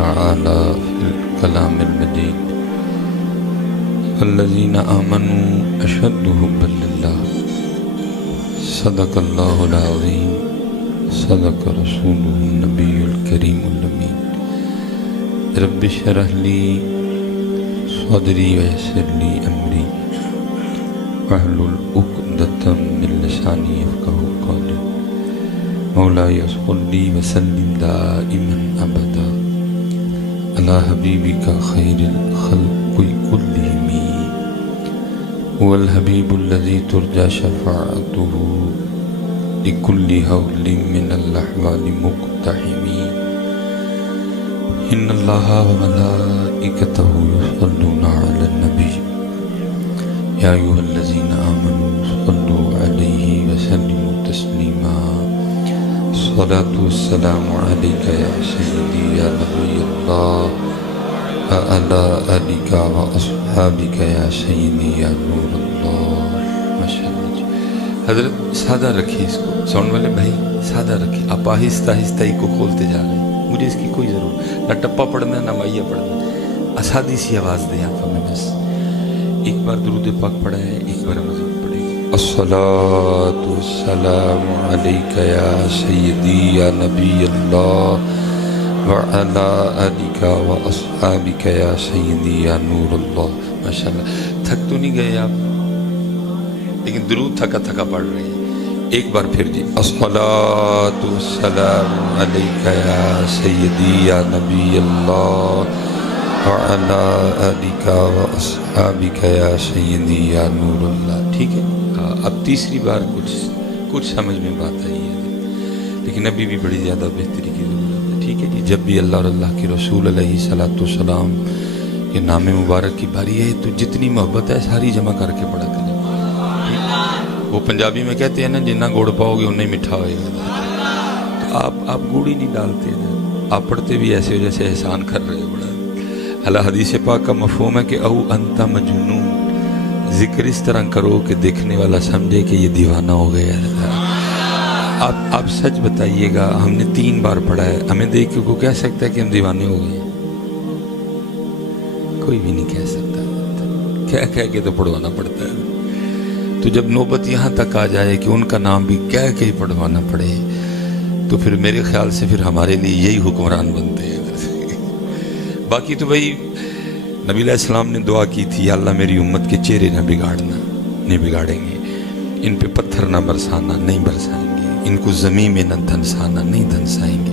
تعالى في الكلام المجيد الذين آمنوا أشد حبا لله صدق الله العظيم صدق رسوله النبي الكريم الأمين رب اشرح لي صدري ويسر لي أمري واحلل عقدة من لساني يفقهوا قولي مولاي صل وسلم دائما أبدا على حبيبك خير الخلق كلهم هو الحبيب الذي ترجى شفاعته لكل هول من الأحوال مقتحم إن الله وملائكته يصلون على النبي يا أيها الذين آمنوا صلوا عليه وسلموا تسليما الصلاة والسلام عليك يا سيدي يا نبي الله وعلى آلك وأصحابك يا سيدي يا نور الله ماشاءاللہ جی حضرت سادہ رکھیے اس کو ساؤنڈ والے بھائی سادہ رکھیے آپ آہستہ آہستہ ہی کو کھولتے جا رہے ہیں مجھے اس کی کوئی ضرورت نہ ٹپا پڑھنا نہ مائیا پڑھنا اسادی سی آواز دیں آپ ہمیں بس ایک بار درود پاک پڑھا ہے ایک بار مذہب پڑھے الصلاة والسلام علیک یا سیدی یا نبی اللہ وعلا آلک واصحابک یا سیدی یا نور اللہ ماشاءاللہ تھک تو نہیں گئے آپ لیکن درود تھکا تھکا پڑھ رہے ہیں ایک بار پھر جی الصلاة والسلام علیک یا سیدی یا نبی اللہ وعلا آلک واصحابک یا سیدی یا نور اللہ ٹھیک ہے اب تیسری بار کچھ سمجھ میں بات آئی ہے لیکن ابھی بھی بڑی زیادہ بہتری کی ضرورت ہے ٹھیک ہے جی جب بھی اللہ اور اللہ کے رسول علیہ السلام کے نام مبارک کی باری ہے تو جتنی محبت ہے ساری جمع کر کے پڑھا کریں وہ پنجابی میں کہتے ہیں نا جنہ گوڑ پاؤ گے اتنا ہی میٹھا ہوئے گا تو آپ گوڑ ہی نہیں ڈالتے ہیں آپ پڑھتے بھی ایسے ہو جیسے احسان کر رہے ہو بڑا اللہ حدیث پاک کا مفہوم ہے کہ او انت مجنون ذکر اس طرح کرو کہ دیکھنے والا سمجھے کہ یہ دیوانہ ہو گیا ہے آپ سچ بتائیے گا ہم نے 3 بار پڑھا ہے ہمیں دیکھ کے کو کہہ سکتا ہے کہ ہم دیوانے ہو گئے ہیں کوئی بھی نہیں کہہ سکتا کہہ کے تو پڑھوانا پڑتا ہے تو جب نوبت یہاں تک آ جائے کہ ان کا نام بھی کہہ کے ہی پڑھوانا پڑے تو پھر میرے خیال سے پھر ہمارے لیے یہی حکمران بنتے ہیں باقی تو بھائی نبی علیہ السلام نے دعا کی تھی اللہ میری امت کے چہرے نہ بگاڑنا نہیں بگاڑیں گے ان پہ پتھر نہ برسانا نہیں برسائیں گے ان کو زمین میں نہ دھنسانا نہیں دھنسائیں گے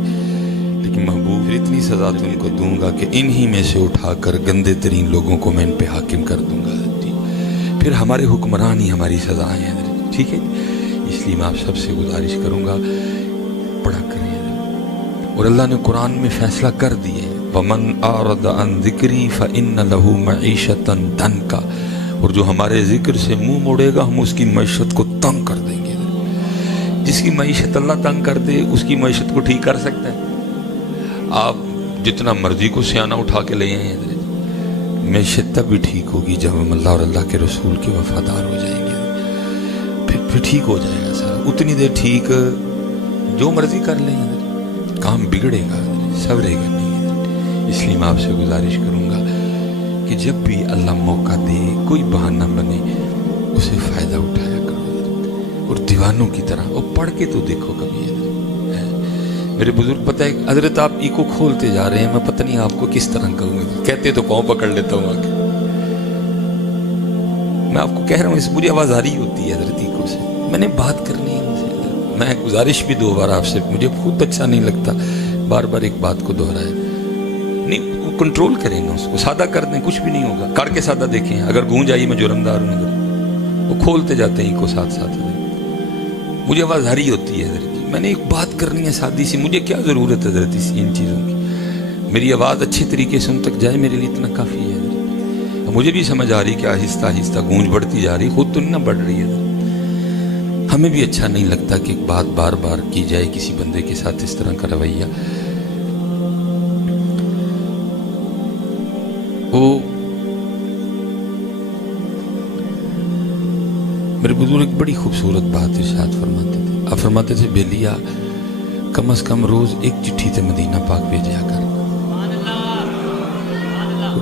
لیکن محبوب پھر اتنی سزا تو ان کو دوں گا کہ انہی میں سے اٹھا کر گندے ترین لوگوں کو میں ان پہ حاکم کر دوں گا پھر ہمارے حکمران ہی ہماری سزائیں ہیں ٹھیک ہے اس لیے میں آپ سب سے گزارش کروں گا پڑھا کریں اور اللہ نے قرآن میں فیصلہ کر دیے وَمَنْ أَعْرَضَ عَنْ ذِكْرِي فَإِنَّ لَهُ مَعِيشَةً ضَنْكَ اور جو ہمارے ذکر سے منہ موڑے گا ہم اس کی معیشت کو تنگ کر دیں گے جس کی معیشت اللہ تنگ کر دے اس کی معیشت کو ٹھیک کر سکتا ہے آپ جتنا مرضی کو سیانہ اٹھا کے لے آئیں معیشت تب بھی ٹھیک ہوگی جب ہم اللہ اور اللہ کے رسول کے وفادار ہو جائیں گے پھر ٹھیک ہو جائے گا سارا اتنی دیر ٹھیک جو مرضی کر لیں کام بگڑے گا سورے گا نہیں اس لیے میں آپ سے گزارش کروں گا کہ جب بھی اللہ موقع دے کوئی بہانہ بنے اسے فائدہ اٹھایا کرو اور دیوانوں کی طرح وہ پڑھ کے تو دیکھو کبھی میرے بزرگ پتہ ہے حضرت آپ ای کو کھولتے جا رہے ہیں میں پتہ نہیں آپ کو کس طرح کہوں گا کہتے تو پاؤں پکڑ لیتا ہوں آگے میں آپ کو کہہ رہا ہوں اس مجھے آواز آ رہی ہوتی ہے حضرت ای کو سے میں نے بات کرنی ہے میں گزارش بھی 2 بار آپ سے مجھے خود اچھا نہیں لگتا بار بار ایک بات کو دہرائے نہیں کنٹرول کریں نا اس کو سادہ کر دیں کچھ بھی نہیں ہوگا کر کے سادہ دیکھیں اگر گونج آئی میں جرمدار ہوں وہ کھولتے جاتے ہیں ای کو ساتھ ساتھ مجھے آواز آ رہی ہوتی ہے حضرت میں نے ایک بات کرنی ہے سادی سی مجھے کیا ضرورت ہے حضرت ان چیزوں کی میری آواز اچھے طریقے سے ان تک جائے میرے لیے اتنا کافی ہے مجھے بھی سمجھ آ رہی کہ آہستہ آہستہ گونج بڑھتی جا رہی خود تو نہیں نہ بڑھ رہی ہے ہمیں بھی اچھا نہیں لگتا کہ ایک بات بار بار کی جائے کسی بندے کے ساتھ اس طرح کا رویہ میرے بزرگ ایک بڑی خوبصورت بات ارشاد فرماتے تھے آپ فرماتے تھے بیلیا کم از کم روز ایک چٹھی تے مدینہ پاک بھیجیا کر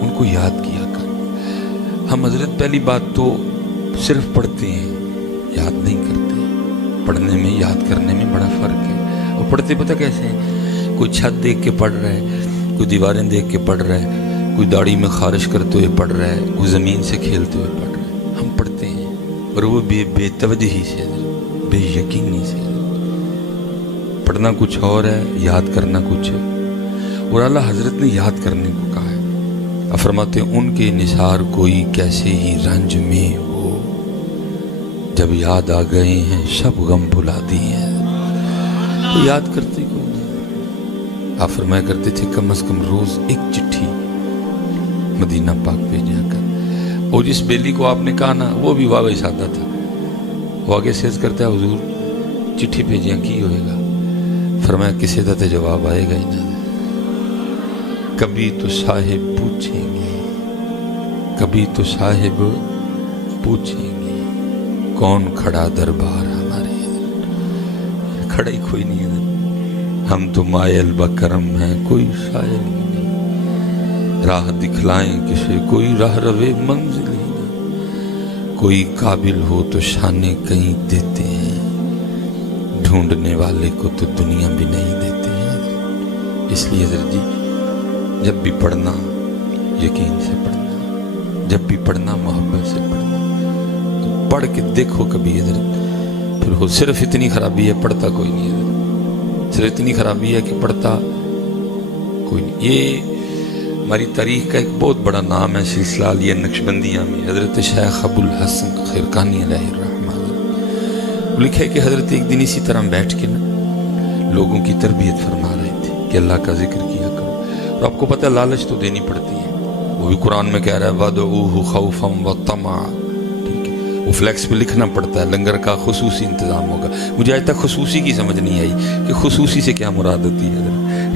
ان کو یاد کیا کر. ہم حضرت پہلی بات تو صرف پڑھتے ہیں، یاد نہیں کرتے. پڑھنے میں یاد کرنے میں بڑا فرق ہے. اور پڑھتے پتہ کیسے ہیں؟ کوئی چھت دیکھ کے پڑھ رہا ہے، کوئی دیواریں دیکھ کے پڑھ رہا ہے، کوئی داڑھی میں خارش کرتے ہوئے پڑھ رہا ہے، کوئی زمین سے کھیلتے ہوئے پڑھ رہا ہے. ہم پڑھتے ہیں اور وہ بے توجہی سے، بے یقینی سے. پڑھنا کچھ اور ہے، یاد کرنا کچھ ہے. اور اللہ حضرت نے یاد کرنے کو کہا ہے. فرماتے ہیں ان کے نثار کوئی کیسے ہی رنج میں ہو، جب یاد آ گئے ہیں سب غم بھلا دیے ہیں. تو یاد کرتے کون نہیں. آپ فرمایا کرتے تھے کم از کم روز ایک چٹھی مدینہ پاک بھیجا کر. اور جس بیلی کو آپ نے کہا نا وہ بھی واقعی سادہ تھا. وہ آگے سیز کرتا ہے حضور چٹھی بھیجیاں کی ہوئے گا. فرمایا کسی دا تے جواب آئے گا ہی نہ. کبھی تو صاحب پوچھیں گے، کبھی تو صاحب پوچھیں گے کون کھڑا دربار ہمارے. کھڑا ہی کوئی نہیں ہے. ہم تو مائل بکرم ہیں، کوئی شاعر نہیں. راہ دکھلائیں کسے، کوئی راہ روے منزل ہی نہیں. کوئی قابل ہو تو شانے کہیں دیتے ہیں، ڈھونڈنے والے کو تو دنیا بھی نہیں دیتے ہیں. اس لیے حضرت جی جب بھی پڑھنا یقین سے پڑھنا، جب بھی پڑھنا محبت سے پڑھنا. تو پڑھ کے دیکھو کبھی حضرت پھر ہو. صرف اتنی خرابی ہے پڑھتا کوئی نہیں حضرت. صرف اتنی خرابی ہے کہ پڑھتا کوئی نہیں. یہ ہماری تاریخ کا ایک بہت بڑا نام ہے سلسلہ علیہ نقشبندیہ میں. حضرت شیخ ابو الحسن خرقانی علیہ الرحمہ لکھا ہے کہ حضرت ایک دن اسی طرح بیٹھ کے نا لوگوں کی تربیت فرما رہے تھے کہ اللہ کا ذکر کیا کرو. اور آپ کو پتہ ہے لالچ تو دینی پڑتی ہے. وہ بھی قرآن میں کہہ رہا ہے وَادْعُوهُ خَوْفًا وَطَمَعًا. ٹھیک ہے، وہ فلیکس پہ لکھنا پڑتا ہے لنگر کا خصوصی انتظام ہوگا. مجھے آج تک خصوصی کی سمجھ نہیں آئی کہ خصوصی سے کیا مراد ہوتی ہے.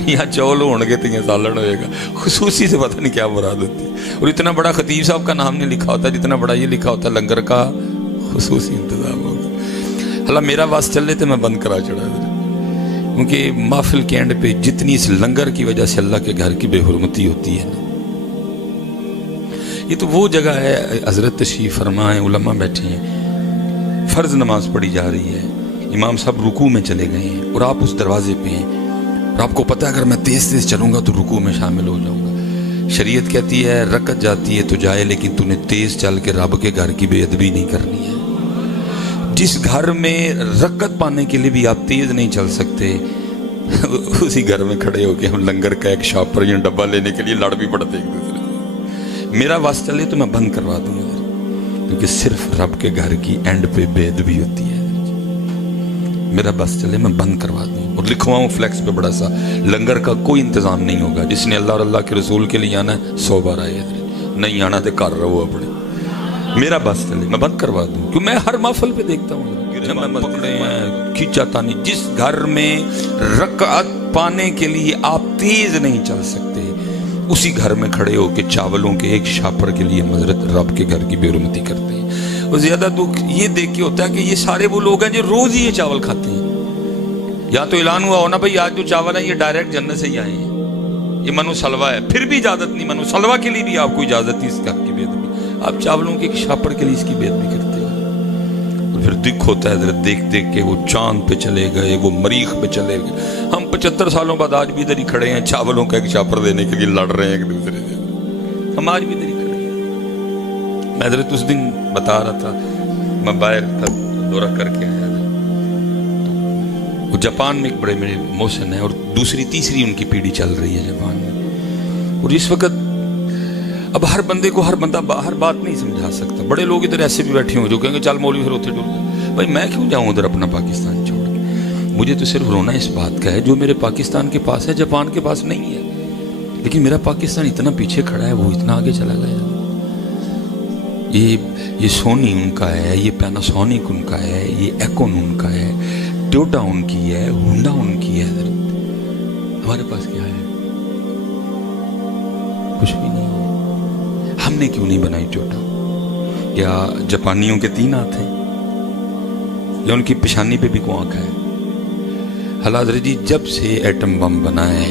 یہاں چول ہوں گے تو یہ سالن ہوئے گا. خصوصی سے پتہ نہیں کیا مراد ہوتی ہے. اور اتنا بڑا خطیب صاحب کا نام نہیں لکھا ہوتا جتنا بڑا یہ لکھا ہوتا ہے لنگر کا خصوصی انتظام ہوگا. اللہ میرا واس چل رہے تھے میں بند کرا چڑھا حضرت، کیونکہ محفل کے اینڈ پہ جتنی اس لنگر کی وجہ سے اللہ کے گھر کی بے حرمتی ہوتی ہے نا. یہ تو وہ جگہ ہے حضرت تشریف فرمائیں، علماء بیٹھے ہیں، فرض نماز پڑھی جا رہی ہے، امام صاحب رکوع میں چلے گئے ہیں اور آپ اس دروازے پہ ہیں. اور آپ کو پتہ ہے اگر میں تیز تیز چلوں گا تو رکوع میں شامل ہو جاؤں گا. شریعت کہتی ہے رکعت جاتی ہے تو جائے، لیکن تو نے تیز چل کے رب کے گھر کی بے ادبی نہیں کرنی ہے. جس گھر میں رکعت پانے کے لیے بھی آپ تیز نہیں چل سکتے، اسی گھر میں کھڑے ہو کے ہم لنگر کا ایک شاپر یا ڈبہ لینے کے لیے لڑ بھی پڑتے ایک دوسرے سے. میرا واس چلے تو میں بند کروا دوں گا کیونکہ صرف رب کے گھر کی اینڈ پہ بے ادبی ہوتی ہے. میرا بس چلے میں بند کروا دوں اور لکھواؤں فلیکس پہ بڑا سا لنگر کا کوئی انتظام نہیں ہوگا. جس نے اللہ اور اللہ کے رسول کے لیے آنا ہے 100 بار آئے، نہیں آنا تو کر رہو اپنے. میرا بس چلے میں بند کروا دوں کیوں میں ہر محفل پہ دیکھتا ہوں پکڑے ہیں کھینچا تانی. جس گھر میں رکعت پانے کے لیے آپ تیز نہیں چل سکتے، اسی گھر میں کھڑے ہو کے چاولوں کے ایک شاپر کے لیے حضرت رب کے گھر کی بے حرمتی کرتے ہیں. اور زیادہ دکھ یہ دیکھ کے ہوتا ہے کہ یہ سارے وہ لوگ ہیں جو روز ہی یہ چاول کھاتے ہیں. یا تو اعلان ہوا ہونا بھائی آج جو چاول ہے یہ ڈائریکٹ جنت سے ہی آئے ہیں، یہ منو سلوا ہے، پھر بھی اجازت نہیں. منو سلوا کے لیے بھی آپ کو اجازت نہیں اس گھر کی بے ادبی. آپ چاولوں کے ایک شاپر کے لیے اس کی بے ادبی کرتے ہیں. اور پھر دکھ ہوتا ہے حضرت دیکھ دیکھ کے وہ چاند پہ چلے گئے، وہ مریخ پہ چلے گئے. ہم 75 سالوں بعد آج بھی ادھر ہی کھڑے ہیں چاولوں کا ایک شاپر دینے کے لیے لڑ رہے ہیں ایک دوسرے سے. ہم آج بھی ادھر ہی کھڑے ہیں. میں حضرت اس دن بتا رہا تھا میں باہر کا دورہ کر کے آیا تھا. وہ جاپان میں ایک بڑے میرے محسن ہیں اور دوسری تیسری ان کی پیڑھی چل رہی ہے جاپان میں. اور اس وقت اب ہر بندے کو ہر بندہ ہر بات نہیں سمجھا سکتا. بڑے لوگ ادھر ایسے بھی بیٹھے ہوں جو کہیں گے چل مولوی پھر ہوتے ڈر گئے. بھائی میں کیوں جاؤں ادھر اپنا پاکستان چھوڑ کے؟ مجھے تو صرف رونا اس بات کا ہے جو میرے پاکستان کے پاس ہے جاپان کے پاس نہیں ہے. لیکن میرا پاکستان اتنا پیچھے کھڑا ہے، وہ اتنا آگے چلا گیا. یہ سونی ان کا ہے، یہ پیناسونک ان کا ہے، یہ ایکون ان کا ہے، ٹویوٹا ان کی ہے، ہونڈا ان کی ہے. ہمارے پاس کیا ہے؟ کچھ بھی نہیں. ہم نے کیوں نہیں بنائی ٹویوٹا؟ یا جاپانیوں کے 3 ہاتھ ہیں یا ان کی پیشانی پہ بھی کوئی آنکھ ہے؟ حضرت جی جب سے ایٹم بم بنا ہے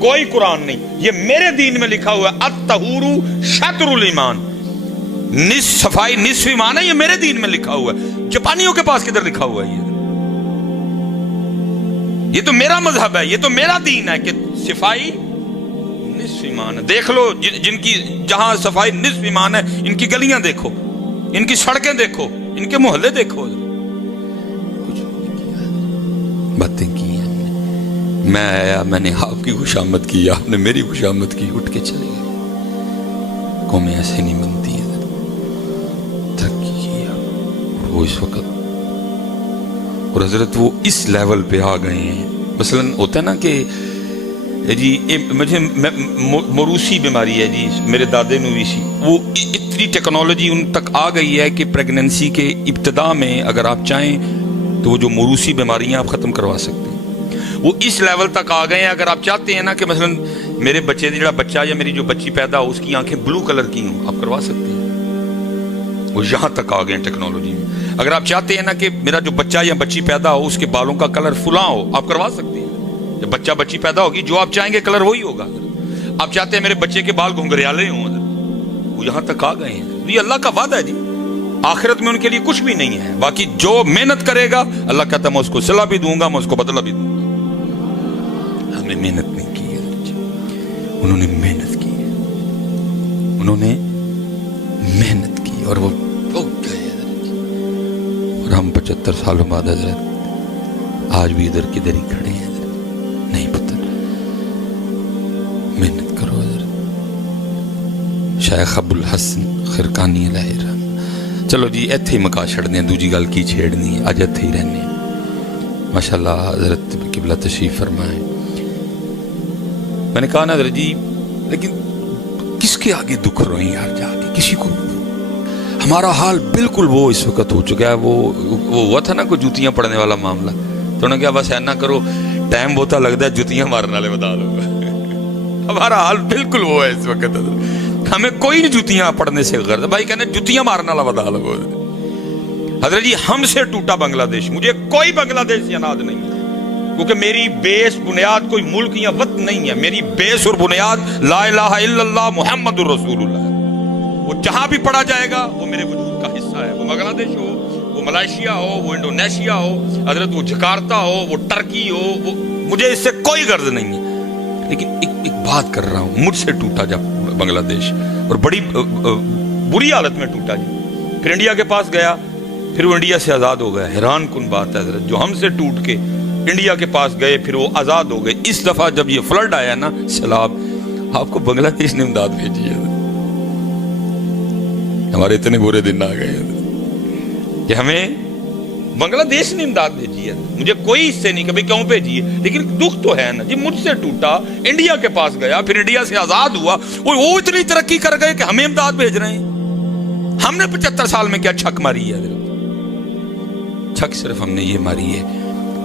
کوئی قرآن نہیں، یہ میرے دین میں لکھا ہوا ہے الطہور شطر الایمان، صفائی نصف ایمان ہے، یہ میرے دین میں لکھا ہوا ہے۔ جاپانیوں کے پاس کدھر لکھا ہوا ہے؟ یہ تو میرا مذہب ہے، یہ تو میرا دین ہے کہ صفائی نصف ایمان ہے۔ دیکھ لو جن کی جہاں صفائی نصف ایمان ہے، ان کی گلیاں دیکھو، ان کی سڑکیں دیکھو، ان کے محلے دیکھو، کچھ باتیں کی ہیں۔ میں آیا، میں نے آپ کی خوشامد کی، آپ نے میری خوشامد کی، اٹھ کے چلے گئے۔ قومیں ایسے نہیں بنتی ہیں، ترقی کیا وہ اس وقت، اور حضرت وہ اس لیول پہ آ گئے ہیں۔ مثلا ہوتا ہے نا کہ جی مجھے موروثی بیماری ہے جی، میرے دادے نو بھی سی، وہ اتنی ٹیکنالوجی ان تک آ گئی ہے کہ پریگننسی کے ابتدا میں اگر آپ چاہیں تو وہ جو موروثی بیماریاں آپ ختم کروا سکتے ہیں، وہ اس لیول تک آ گئے ہیں۔ اگر آپ چاہتے ہیں نا کہ مثلا میرے بچے جڑا بچہ یا میری جو بچی پیدا ہو اس کی آنکھیں بلو کلر کی ہوں، آپ کروا سکتے ہیں، وہ یہاں تک آ گئے ہیں ٹیکنالوجی میں۔ اگر آپ چاہتے ہیں نا کہ میرا جو بچہ یا بچی پیدا ہو اس کے بالوں کا کلر فلاں ہو، آپ کروا سکتے ہیں۔ جب بچہ بچی پیدا ہوگی جو آپ چاہیں گے کلر وہی ہوگا۔ آپ چاہتے ہیں میرے بچے کے بال گھنگریالے ہوں، وہ یہاں تک آ گئے ہیں۔ یہ اللہ کا وعدہ ہے جی، آخرت میں ان کے لیے کچھ بھی نہیں ہے، باقی جو محنت کرے گا اللہ کہتا ہے میں اس کو صلہ بھی دوں گا، میں اس کو بدلہ بھی دوں گا۔ ہم نے محنت نہیں کی ہے، انہوں نے محنت کی ہے، انہوں نے محنت کی اور وہ گئے، اور ہم 75 سالوں بعد حضرت آج بھی ادھر کدھر ہی کھڑے ہیں، نہیں پتہ۔ محنت کرو حضرت۔ شیخ ابو الحسن خرقانی علیہ الرحمہ۔ چلو جی ایتھے ہی مکا چھڑنے ہیں، دوجی گل کی چھیڑنی ہے، آج ایتھے ہی رہنے ہیں۔ ماشاءاللہ حضرت قبلہ تشریف فرمائیں۔ میں نے کہا نا حضرت جی لیکن کس کے آگے دکھ روئیں یار، جا کے کسی کو، ہمارا حال بالکل وہ اس وقت ہو چکا ہے۔ وہ ہوا تھا نا کوئی جوتیاں پڑنے والا معاملہ، تو انہوں نے کہا بس اینا کرو، ٹائم بہتا لگتا ہے جوتیاں مارنے والے بتا دو۔ ہمارا حال بالکل وہ ہے اس وقت، ہمیں کوئی نہیں جوتیاں پڑھنے سے غرض، بھائی کہنے جوتیاں مارنے والا بتا دو۔ حضرت جی ہم سے ٹوٹا بنگلہ دیش، مجھے کوئی بنگلہ دیش سے اناد نہیں ہے، کیونکہ میری بیس بنیاد کوئی ملک یا وطن نہیں ہے، میری بیس اور بنیاد لا الہ الا اللہ محمد الرسول اللہ ہے۔ وہ جہاں بھی پڑھا جائے گا وہ میرے وجود کا حصہ ہے، وہ بنگلہ دیش ہو، وہ ملائیشیا ہو، وہ انڈونیشیا ہو، حضرت وہ جکارتا ہو، وہ ٹرکی ہو، وہ مجھے اس سے کوئی غرض نہیں ہے۔ لیکن ایک بات کر رہا ہوں، مجھ سے ٹوٹا جب بنگلہ دیش، اور بڑی بری حالت میں ٹوٹا جی، پھر انڈیا کے پاس گیا، پھر وہ انڈیا سے آزاد ہو گیا۔ حیران کن بات ہے حضرت، جو ہم سے ٹوٹ کے انڈیا کے پاس گئے پھر وہ آزاد ہو گئے۔ اس دفعہ جب یہ فلڈ آیا نا، سیلاب، آپ کو بنگلہ دیش نے امداد بھیجی ہے۔ ہمارے اتنے برے دن آ گئے کہ ہمیں بنگلہ دیش نے امداد بھیجی ہے، مجھے کوئی اس سے نہیں کبھی کیوں بھیجی ہے، لیکن دکھ تو ہے نا جی، مجھ سے ٹوٹا، انڈیا کے پاس گیا، پھر انڈیا سے آزاد ہوا، وہ اتنی ترقی کر گئے کہ ہمیں امداد بھیج رہے ہیں۔ ہم نے 75 سال میں کیا چھک ماری ہے؟ چھک صرف ہم نے یہ ماری ہے،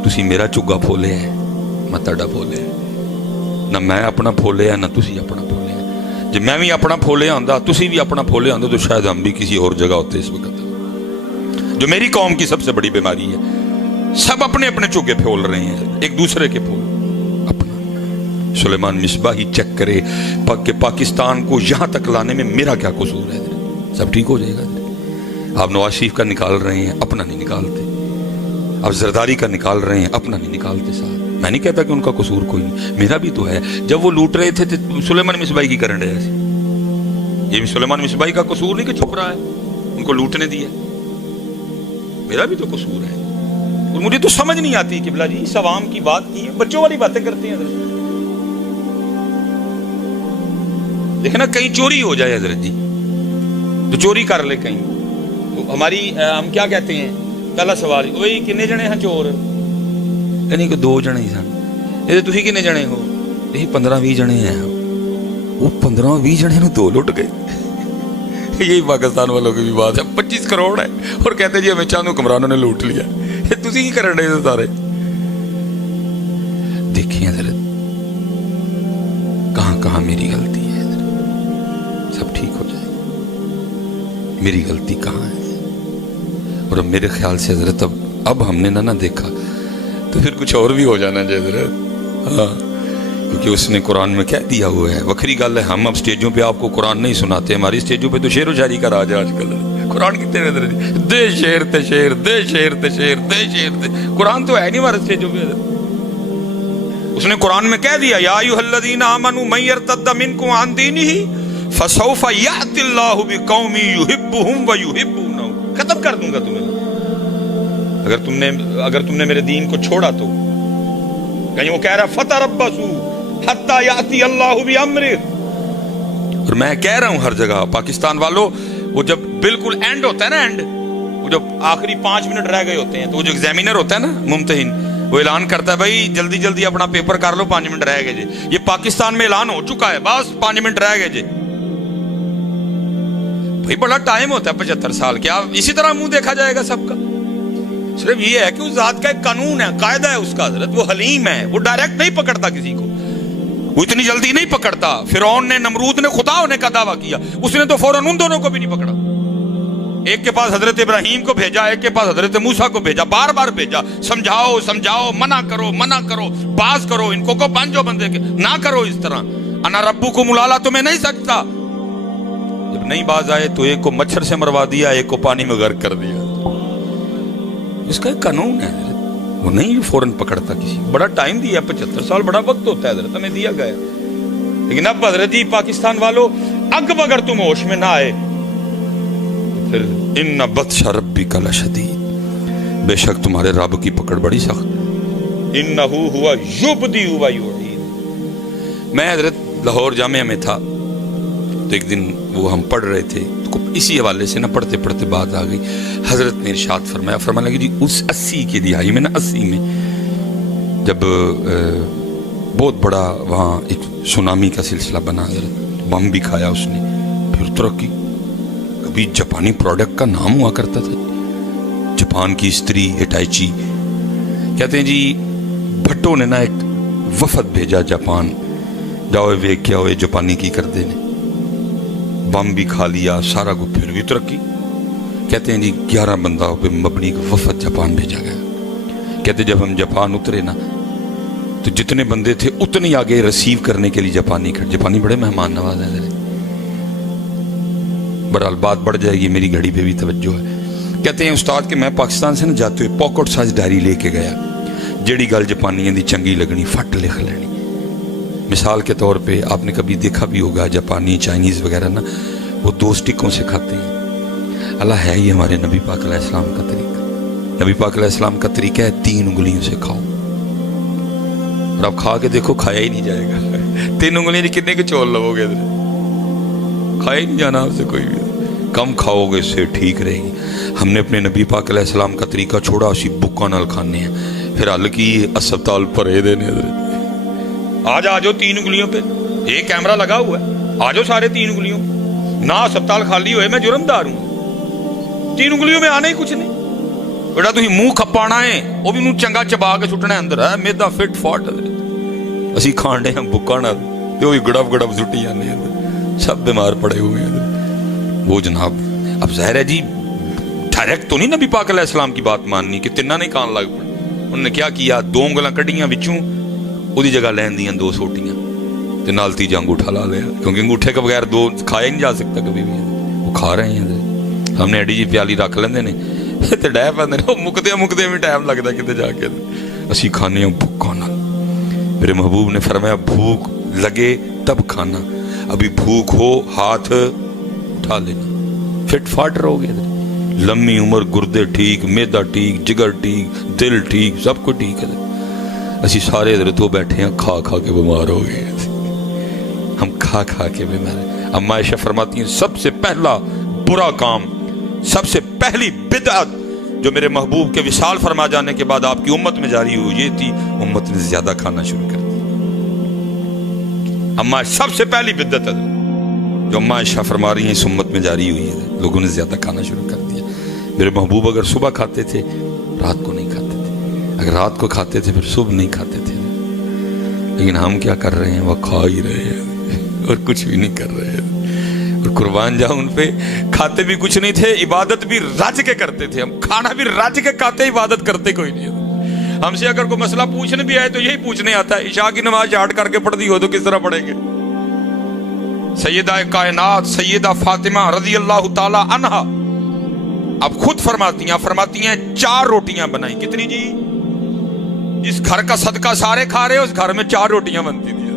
تسی میرا چگا پھولے ہے، میں تڑا پھولے ہے، نہ میں اپنا پھولے ہے نہ تسی اپنا پھولے ہے۔ جب میں بھی اپنا پھولے ہوندا، تسی بھی اپنا پھولے ہوندا، تو شاید ہم بھی کسی اور جگہ ہوتے اس وقت۔ جو میری قوم کی سب سے بڑی بیماری ہے، سب اپنے اپنے چوگے پھول رہے ہیں، ایک دوسرے کے پھول اپنا۔ سلیمان مصباحی چیک کرے کہ پاکستان کو یہاں تک لانے میں میرا کیا قصور ہے، سب ٹھیک ہو جائے گا۔ آپ نواز شریف کا نکال رہے ہیں، اپنا نہیں نکالتے، آپ زرداری کا نکال رہے ہیں، اپنا نہیں نکالتے ساتھ۔ میں نہیں کہتا کہ ان کا قصور کوئی نہیں، میرا بھی تو ہے۔ جب وہ لوٹ رہے تھے سلیمان مصباحی کی کرن رہے تھے، یہ سلیمان مصباحی کا قصور نہیں کہ چھپ رہا ہے، ان کو لوٹنے دیا، میرا بھی تو قصور ہے۔ اور مجھے تو سمجھ نہیں آتی کہ بلا جی اس عوام کی بات کی ہے، بچوں والی باتیں کرتے ہیں حضرت۔ دیکھنا کہیں چوری ہو جائے حضرت جی، تو چوری کر لے کہیں، تو ہماری ہم کیا کہتے ہیں، پہلا سوال وہی کنے جنے ہیں چور، یعنی کہ 2 جنے ہی سن، یہ تسی کنے جنے ہو، یہ 15-20 جنے ہیں، وہ 15-20 جنے نو 2 لٹ گئے۔ یہی پاکستان والوں کی بھی بات ہے، 25 کروڑ ہے اور کہتے جی ہمیں چاند حکمرانوں نے لوٹ لیا، تسی کی کرن رہے سارے۔ دیکھیں حضرت کہاں کہاں میری غلطی ہے حضرت، سب ٹھیک ہو جائے گا، میری غلطی کہاں ہے۔ اور اب میرے خیال سے حضرت اب ہم نے نہ دیکھا تو پھر کچھ اور بھی ہو جانا جی حضرت۔ ہاں کیونکہ اس نے قرآن میں کہہ دیا ہوا ہے. وکری گل ہے ہم اب سٹیجوں پہ آپ کو قرآن نہیں سناتے, ہماری سٹیجوں پہ تو شعر و شاعری کا راج ہے آج کل. قرآن کتنے حضرت دے شعر تے شعر, دے شعر تے شعر, دے شعر تے قرآن تو ہے نہیں ہمارے سٹیجوں پہ. اس نے قرآن میں کہہ دیا یا ایھا الذین آمنوا من یرتد منکم عن دینہ فسوف یأتی اللہ بقوم یحبهم ویحبونہ. ختم کر دوں گا تمہیں اگر تم نے میرے دین کو چھوڑا تو. کہیں وہ کہہ رہا فتربصوا حتی یأتی اللہ بامرہ. اور میں کہہ رہا ہوں ہر جگہ پاکستان والوں, وہ جب بالکل اینڈ ہوتا ہے نا, اینڈ وہ جب آخری 5 منٹ رہ گئے ہوتے ہیں تو وہ جو ایگزامینر ہوتا ہے نا, ممتحن, وہ اعلان کرتا ہے بھائی جلدی جلدی اپنا پیپر کر لو, 5 منٹ رہ گئے جی. یہ پاکستان میں اعلان ہو چکا ہے, بس 5 منٹ رہ گئے جی. بھائی بڑا ٹائم ہوتا ہے 75 سال, کیا اسی طرح منہ دیکھا جائے گا سب کا؟ صرف یہ ہے کہ اس ذات کا ایک قانون ہے, قاعدہ ہے اس کا حضرت. وہ حلیم ہے, وہ ڈائریکٹ نہیں پکڑتا کسی کو, وہ اتنی جلدی نہیں پکڑتا. فرعون نے, نمرود نے خدا ہونے کا دعویٰ کیا, اس نے تو فوراً ان دونوں کو بھی نہیں پکڑا. ایک کے پاس حضرت ابراہیم کو بھیجا, ایک کے پاس حضرت موسیٰ کو بھیجا, بار بار بھیجا, سمجھاؤ سمجھاؤ, منع کرو, باز کرو, ان کو پانچوں بندے کے نہ کرو اس طرح. انا ربکم الاعلیٰ تمہیں نہیں سکتا. جب نہیں باز آئے تو ایک کو مچھر سے مروا دیا, ایک کو پانی میں غرق کر دیا. اس کا ایک قانون ہے حضرت, وہ نہیں فوراً پکڑتا کسی. بڑا ٹائم دیا, 75 سال بڑا وقت ہوتا ہے حضرت, ہمیں دیا گیا. لیکن اب حضرت جی پاکستان والوں, اب اگر تم ہوش میں نہ آئے پھر ان بطش ربک لشدید, بے شک تمہارے رب کی پکڑ بڑی سخت ہے. انہ ہوا یبدی و یعید. میں حضرت لاہور جامعہ میں تھا تو ایک دن وہ ہم پڑھ رہے تھے, تو اسی حوالے سے نہ پڑھتے پڑھتے بات آ گئی. حضرت نے ارشاد فرمانے لگی جی اس 80 کی دہائی میں نا, 80 میں جب بہت بڑا وہاں ایک سونامی کا سلسلہ بنا, حضرت بم بھی کھایا اس نے, پھر ترقی. کبھی جاپانی پروڈکٹ کا نام ہوا کرتا تھا, جاپان کی استری ہٹائچی. کہتے ہیں جی بھٹو نے نا ایک وفد بھیجا جاپان, جاؤ ویک کیا ہوئے جاپانی کی کر دے نے, بم بھی کھا لیا سارا کو, پھر بھی ترقی. کہتے ہیں جی 11 بندہ پہ مبنی کا وفد جاپان بھیجا گیا. کہتے جب ہم جاپان اترے نا تو جتنے بندے تھے اتنے آگے ریسیو کرنے کے لیے جاپانی کھڑے. جاپانی بڑے مہمان نواز ہیں. بہرحال بات بڑھ جائے گی, میری گھڑی پہ بھی توجہ ہے. کہتے ہیں استاد کہ میں پاکستان سے نہ جاتے ہوئے پاکٹ سائز ڈائری لے کے گیا, جیڑی گل جاپانیاں دی چنگی لگنی فٹ لکھ لینی. مثال کے طور پہ آپ نے کبھی دیکھا بھی ہوگا جاپانی چائنیز وغیرہ نا, وہ 2 سٹکوں سے کھاتے ہیں. اللہ ہے یہ ہمارے نبی پاک علیہ السلام کا طریقہ. نبی پاک علیہ السلام کا طریقہ ہے 3 انگلیوں سے کھاؤ. اور آپ کھا کے دیکھو کھایا ہی نہیں جائے گا. 3 انگلیاں کتنے کے چول لو گے, کھایا ہی نہیں جانا آپ سے کوئی بھی. کم کھاؤ گے اس سے ٹھیک رہے گی. ہم نے اپنے نبی پاک علیہ السلام کا طریقہ چھوڑا, اسی بکا نال کھانے ہیں. پھر حل کی اسپتال پرے دینے حضرت. آ جاؤ 3 انگلیوں پہ, ایک کیمرہ لگا ہوا ہے, آ جاؤ سارے 3 انگلیوں نہ. اسپتال خالی ہوئے میں جرم دار ہوں. 3 انگلیوں میں آنا ہی کچھ نہیں. بیٹا تھی منہ کھپانا ہے, وہ بھی منہ چنگا چبا کے سٹنا ہے اندر. ہے میدا فٹ فاٹ حضرت, اسی کھانڈے ہیں بکا نال, وہ گڑب گڑب سٹی جانے اندر, سب بیمار پڑے ہوئے ہیں. وہ جناب اب ظاہر ہے جی ڈائریکٹ تو نہیں نبی پاک علیہ السلام کی بات ماننی کہ تنہ نہیں کان لگ پڑے. انہوں نے کیا کیا, 2 انگلاں کڈیاں وچوں, وہی جگہ لین دیاں 2 سوٹیاں تے نال تیجا انگوٹھا لا لیا, کیونکہ انگوٹھے کے بغیر 2 کھایا نہیں جا سکتا کبھی بھی. وہ کھا رہے ہیں حضرت. ہم نے ایڈی جی پیالی رکھ لیندے نے تے ڈے پاندے نے, مکدے بھی ٹائم لگدا کتے جا کے. اسی کھانے ہوں بھوکاں نال. میرے محبوب نے فرمایا بھوک لگے تب کھانا, ابھی بھوک ہو ہاتھ اٹھا لینا, فٹ فاٹ رہو گے. لمبی عمر, گردے ٹھیک, میدا ٹھیک, جگر ٹھیک, دل ٹھیک, سب کو ٹھیک ہے. اسی سارے حضرت بیٹھے ہیں کھا کھا کے بیمار ہو گئے. ہم کھا کھا کے بیمار ہیں. اما عائشہ فرماتی ہیں سب سے پہلا برا کام, سب سے پہلی بدعت جو میرے محبوب کے وصال فرما جانے کے بعد آپ کی امت میں جاری ہوئی, یہ تھی امت نے زیادہ کھانا شروع کر دیا. اما سب سے پہلی بدعت ہے جو اما عائشہ فرما رہی ہیں اس امت میں جاری ہوئی ہے, لوگوں نے زیادہ کھانا شروع کر دیا. میرے محبوب اگر صبح کھاتے تھے رات کو نہیں کھاتے تھے, اگر رات کو کھاتے تھے پھر صبح نہیں کھاتے تھے. لیکن ہم کیا کر رہے ہیں, وہ کھا ہی رہے ہیں اور کچھ بھی نہیں کر رہے ہیں. اور قربان جاؤں ان پہ, کھاتے بھی کچھ نہیں تھے, عبادت بھی رج کے کرتے تھے. ہم کھانا بھی رج کے کھاتے, عبادت کرتے کوئی نہیں. ہم سے اگر کوئی مسئلہ پوچھنے بھی آئے تو یہی پوچھنے آتا ہے عشاء کی نماز چاٹ کر کے پڑھ دی ہو تو کس طرح پڑھیں گے؟ سیدہ کائنات سیدہ فاطمہ رضی اللہ تعالی عنہا اب خود فرماتی ہیں 4 روٹیاں بنائیں. کتنی جی؟ جس گھر کا صدقہ سارے کھا رہے اس گھر میں 4 روٹیاں بنتی تھی.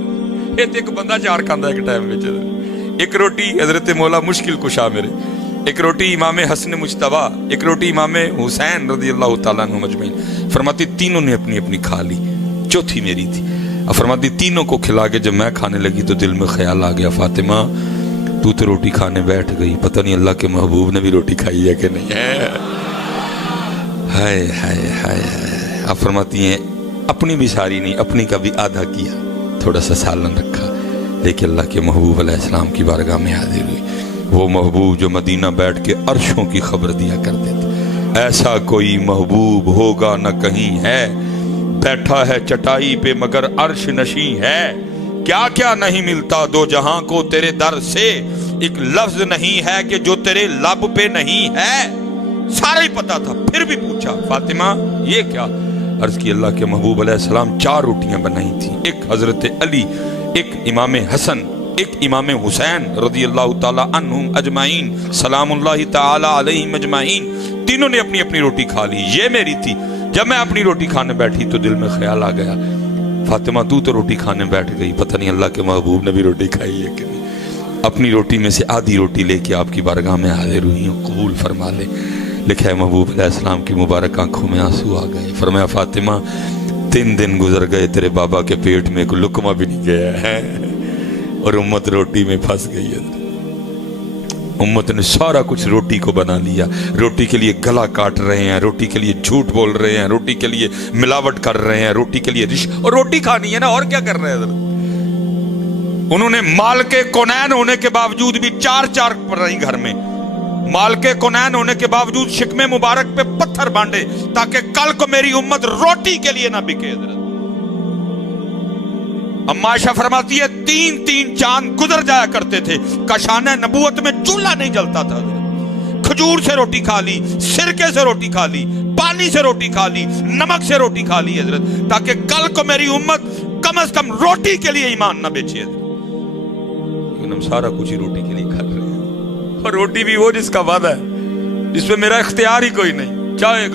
ایک بندہ 4 کھاندہ ایک ٹائم میں. ایک روٹی حضرت مولا مشکل کشا میرے، ایک روٹی امام حسن مجتبیٰ، ایک روٹی امام حسین رضی اللہ تعالیٰ عنہ مجمعین. فرماتی تینوں نے اپنی اپنی کھا لی، چوتھی میری تھی. اب فرماتی تینوں کو کھلا کے جب میں کھانے لگی تو دل میں خیال آ گیا فاطمہ تو روٹی کھانے بیٹھ گئی، پتہ نہیں اللہ کے محبوب نے بھی روٹی کھائی ہے کہ نہیں ہے. ہائے ہائے ہائے. اب فرماتی ہیں اپنی بھی ساری نہیں، اپنی کا بھی آدھا کیا، تھوڑا سا سالن رکھا، لیکن اللہ کے محبوب علیہ السلام کی بارگاہ میں حاضر ہوئی. وہ محبوب جو مدینہ بیٹھ کے عرشوں کی خبر دیا کرتے تھے. ایسا کوئی محبوب ہوگا نہ کہیں ہے، بیٹھا ہے چٹائی پہ مگر عرش نشیں ہے. کیا کیا نہیں ملتا دو جہاں کو تیرے در سے، ایک لفظ نہیں ہے کہ جو تیرے لب پہ نہیں ہے. سارا ہی پتا تھا پھر بھی پوچھا فاطمہ یہ کیا؟ عرض کی اللہ کے محبوب علیہ السلام 4 روٹیاں بنائی تھیں، ایک حضرت علی، ایک امام حسن، ایک امام حسین رضی اللہ تعالی عنہم اجمعین سلام اللہ تعالی علیہم اجمعین. تینوں نے اپنی اپنی روٹی کھا لی، یہ میری تھی. جب میں اپنی روٹی کھانے بیٹھی تو دل میں خیال آ گیا فاطمہ تو روٹی کھانے بیٹھ گئی، پتہ نہیں اللہ کے محبوب نے بھی روٹی کھائی ہے کہ نہیں. اپنی روٹی میں سے آدھی روٹی لے کے آپ کی بارگاہ میں حاضر ہوئی ہوں، قبول فرما لے. لکھا ہے محبوب علیہ السلام کی مبارک آنکھوں میں آنسو آ گئے. فرمایا فاطمہ 3 دن گزر گئے تیرے بابا کے پیٹ میں کوئی لقمہ بھی نہیں گیا ہے اور امت روٹی میں پھنس گئی ہے. امت نے سارا کچھ روٹی کو بنا لیا، روٹی کے لیے گلا کاٹ رہے ہیں، روٹی کے لیے جھوٹ بول رہے ہیں، روٹی کے لیے ملاوٹ کر رہے ہیں، روٹی کے لیے اور روٹی کھانی ہے نا، اور کیا کر رہے ہیں. انہوں نے مال کے کونین ہونے کے باوجود بھی 4 پڑھ رہی گھر میں، مال کے کونین ہونے کے باوجود شکم مبارک پہ پتھر بانڈے تاکہ کل کو میری امت روٹی کے لیے نہ بکے. اما عائشہ فرماتی ہے 3 چاند گزر جایا کرتے تھے، کاشانہ نبوت میں چولہا نہیں جلتا تھا. کھجور سے روٹی کھا لی، سرکے سے روٹی کھا لی، پانی سے روٹی کھا لی، نمک سے روٹی کھا لی حضرت، تاکہ کل کو میری امت کم از کم روٹی کے لیے ایمان نہ بیچے حضرت. لیکن ہم سارا کچھ ہی روٹی کے لیے کھا رہے ہیں، اور روٹی بھی وہ جس کا وعدہ ہے، جس پہ میرا اختیار ہی کوئی نہیں، چاہے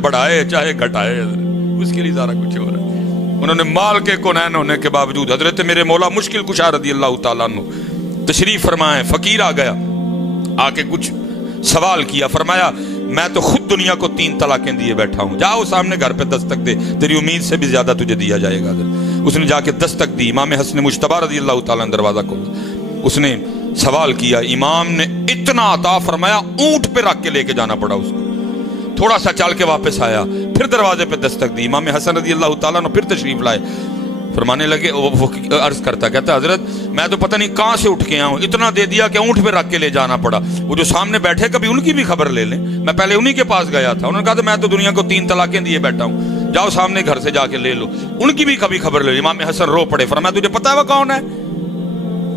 بڑھائے چاہے گھٹائے حضرت، اس کے لیے سارا کچھ ہو رہا ہے. انہوں نے مال کے کونین ہونے کے باوجود حضرت میرے مولا مشکل کشا رضی اللہ تعالیٰ عنہ تشریف فرمائے. فقیر آ گیا، آ کے کچھ سوال کیا. فرمایا میں تو خود دنیا کو 3 طلاقیں دیے بیٹھا ہوں، جاؤ سامنے گھر پہ دستک دے، تیری امید سے بھی زیادہ تجھے دیا جائے گا. اس نے جا کے دستک دی، امام حسن مجتبیٰ رضی اللہ تعالیٰ عنہ دروازہ کھولا. اس نے سوال کیا، امام نے اتنا عطا فرمایا اونٹ پہ رکھ کے لے کے جانا پڑا اس کو. تھوڑا سا چل کے واپس آیا، پھر دروازے پہ دستک دی. امام حسن رضی اللہ تعالیٰ نے پھر تشریف لائے. فرمانے لگے، وہ عرض کرتا کہتا حضرت میں تو پتہ نہیں کہاں سے اٹھ کے آیا ہوں، اتنا دے دیا کہ اونٹ پہ رکھ کے لے جانا پڑا. وہ جو سامنے بیٹھے کبھی ان کی بھی خبر لے لیں، میں پہلے انہی کے پاس گیا تھا. انہوں نے کہا تھا میں تو دنیا کو 3 طلاقیں دیے بیٹھا ہوں، جاؤ سامنے گھر سے جا کے لے لو، ان کی بھی کبھی خبر لے لو. امام حسن رو پڑے. فرمایا تجھے پتہ ہے وہ کون ہے؟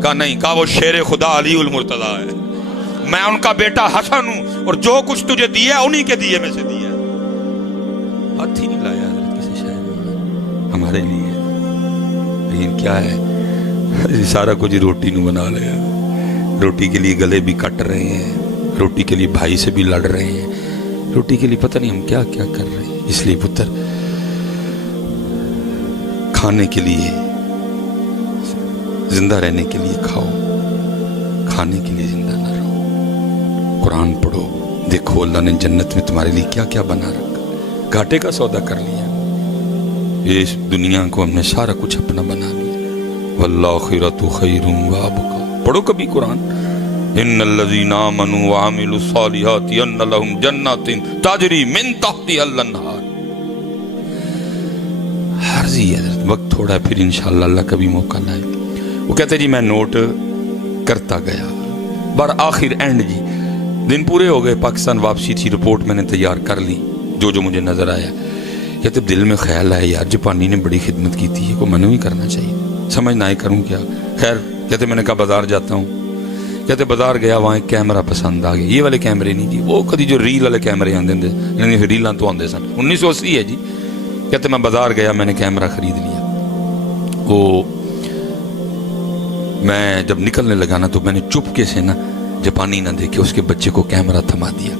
کہا نہیں. کہا وہ شیر خدا علی المرتضیٰ ہے، میں ان کا بیٹا حسن ہوں، اور جو کچھ تجھے دیا انہی کے دیے میں سے دیا. ہاتھ ہی نہیں لایا حضرت کسی شاید ہمارے لیے، لیکن کیا ہے سارا کچھ روٹی نو بنا لیا. روٹی کے لیے گلے بھی کٹ رہے ہیں، روٹی کے لیے بھائی سے بھی لڑ رہے ہیں، روٹی کے لیے پتہ نہیں ہم کیا کیا کر رہے ہیں. اس لیے پتر کھانے کے لیے، زندہ رہنے کے لیے کھاؤ، کھانے کے لیے زندہ نہ رہو. قرآن پڑھو، دیکھو اللہ نے جنت میں تمہارے لیے کیا کیا بنا رکھا. گھاٹے کا سودا کر لیا، اس دنیا کو ہم نے سارا کچھ اپنا بنا لیا. والآخرۃ خیر وابقیٰ. پڑھو کبھی قرآن. ان الذین آمنوا وعملوا الصالحات ان لهم جنات تجری من تحتها الانہار. عرضی حضرت وقت تھوڑا ہے، پھر انشاءاللہ اللہ کبھی موقع لائے. وہ کہتے جی میں نوٹ کرتا گیا، آخر اینڈ جی دن پورے ہو گئے، پاکستان واپسی تھی، رپورٹ میں نے تیار کر لی جو مجھے نظر آیا. کہتے دل میں خیال آیا یار جاپانی نے بڑی خدمت کی تھی، کو منع ہی کرنا چاہیے، سمجھ نہ آئے کروں کیا. خیر کہتے میں نے کہا بازار جاتا ہوں. کہتے بازار گیا، وہاں ایک کیمرہ پسند آ گیا. یہ والے کیمرے نہیں جی، وہ کدی جو ریل والے کیمرے آتے ہیں، یعنی ریلاں تو آتے سن، 1980 ہے جی. کہتے میں بازار گیا، میں نے کیمرہ خرید لیا. وہ میں جب نکلنے لگا نا تو میں نے چپکے سے نا جاپانی نہ دیکھے اس کے بچے کو کیمرہ تھما دیا.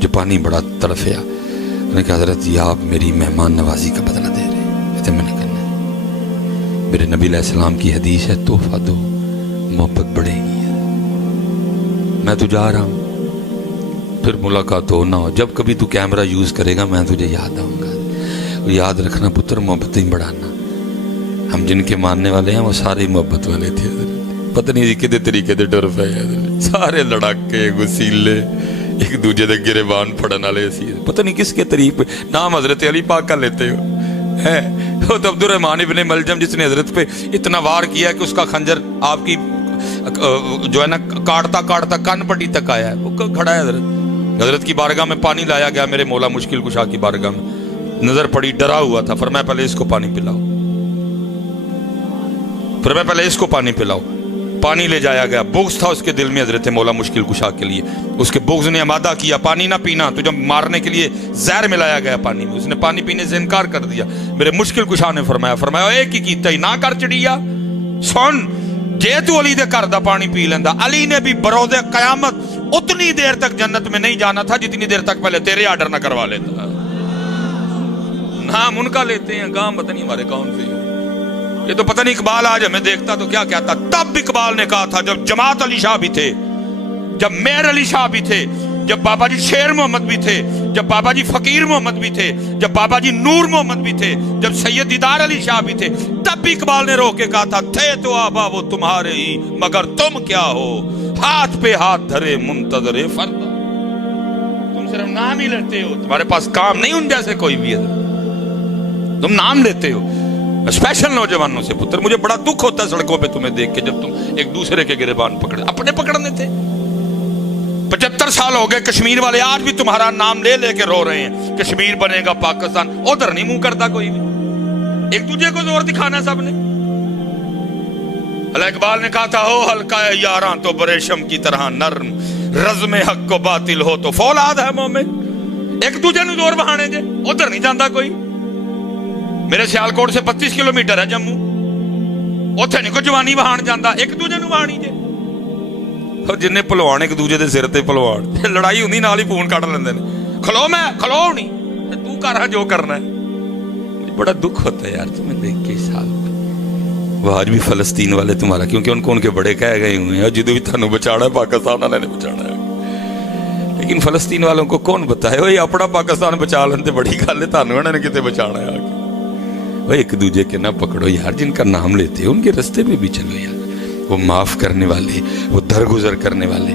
جاپانی بڑا تڑفیا. میں نے کہا حضرت یہ آپ میری مہمان نوازی کا بدلہ دے رہے ہیں. کہتے میں نے کرنا ہے، میرے نبی علیہ السلام کی حدیث ہے تحفہ دو محبت بڑھے گی. میں تو جا رہا ہوں، پھر ملاقات ہو نہ ہو، جب کبھی تو کیمرہ یوز کرے گا میں تجھے یاد آؤں گا. یاد رکھنا پتر، محبتیں بڑھانا. ہم جن کے ماننے والے ہیں وہ سارے محبت والے تھے. پتہ نہیں کدے طریقے دے ڈر پے سارے لڑاکے غسیلے ایک دوجے دے گریبان پھڑن والے سی. پتہ نہیں کس کے طریقے نام حضرت علی پاک کا لیتے ہو ہے. وہ تو عبد الرحمن ابن ملجم جس نے حضرت پہ اتنا وار کیا کہ اس کا خنجر آپ کی جو ہے نا کاٹتا کاٹتا کان پٹی تک آیا ہے. وہ کھڑا ہے حضرت کی بارگاہ میں پانی لایا گیا میرے مولا مشکل کشا کی بارگاہ میں. نظر پڑی، ڈرا ہوا تھا. فرمایا پہلے اس کو پانی پلاؤ، فرمایا پہلے اس کو پانی پلاؤ. پانی لے جایا گیا. بغض تھا اس کے دل میں حضرت مولا مشکل کشا کے لیے. اس کے بغض نے آمادہ کیا پانی نہ پینا. تو جب مارنے کے لیے زہر ملایا گیا پانی میں، اس نے پانی پینے سے انکار کر دیا. میرے مشکل کشا نے فرمایا ایک ہی کیتا ہی نہ کر چڑیا. سن جے تو علی دے گھر دا پانی پی لیندا، علی نے بھی بروز قیامت اتنی دیر تک جنت میں نہیں جانا تھا جتنی دیر تک پہلے تیرے آرڈر نہ کروا لیتا. نام ان کا لیتے ہیں، گام پتہ نہیں ہمارے کون سے. یہ تو پتہ نہیں اقبال آج ہمیں دیکھتا تو کیا کہتا. تب اقبال نے کہا تھا جب جماعت علی شاہ بھی تھے، جب میر علی شاہ بھی تھے، جب بابا جی شیر محمد بھی تھے، جب بابا جی فقیر محمد بھی تھے، جب بابا جی نور محمد بھی تھے، جب سید دیدار علی شاہ بھی تھے، تب بھی اقبال نے رو کے کہا تھا تھے تو آبا وہ تمہارے ہی مگر تم کیا ہو، ہاتھ پہ ہاتھ دھرے منتظر فردا. تم صرف نام ہی لیتے ہو، تمہارے پاس کام نہیں ان جیسے کوئی بھی ہے. تم نام لیتے ہو. اسپیشل نوجوانوں سے پتر مجھے بڑا دکھ ہوتا ہے سڑکوں پہ تمہیں دیکھ کے، جب تم ایک دوسرے کے گریبان پکڑے. اپنے پکڑنے تھے. 75 سال ہو گئے کشمیر والے آج بھی تمہارا نام لے لے کے رو رہے ہیں. کشمیر بنے گا پاکستان، ادھر نہیں منہ کرتا کوئی بھی. ایک دوسرے کو زور دکھانا سب نے. اللہ اقبال نے کہا تھا ہو ہلکا ہے یاراں تو بریشم کی طرح نرم، رزم حق کو باطل ہو تو فولاد ہے مومن. ایک دوسرے نو زور بہانے جے، ادھر نہیں جاندا کوئی. میرے سیالکوٹ سے 32 کلومیٹر ہے جموں، اتنے نہیں کوئی جوانی بہان جانا، ایک دوجے نو بہانی جے. جن پلوان ایک دوجے دے سر تے پلوان لڑائی ہوندی نال ہی فون کٹ لیندے نے. کھلو میں کھلو نہیں تو کر جو کرنا ہے. بڑا دکھ ہوتا ہے یار تمہیں دیکھ کے. سال وہ آج بھی فلسطین والے تمہارا، کیونکہ ان کو ان کے بڑے کہہ گئے ہوئے ہیں جدو بھی تھانوں بچانا ہے پاکستان والے نے بچانا ہے. لیکن فلسطین والوں کو کون بتائے وہ اپنا پاکستان بچا لیندے بڑی گل ہے، تھانوں انہوں نے کتے بچانا ہے. وہ ایک دوجے کے نہ پکڑو یار، جن کا نام لیتے ان کے رستے میں بھی چلو یار. وہ معاف کرنے والے، وہ درگزر کرنے والے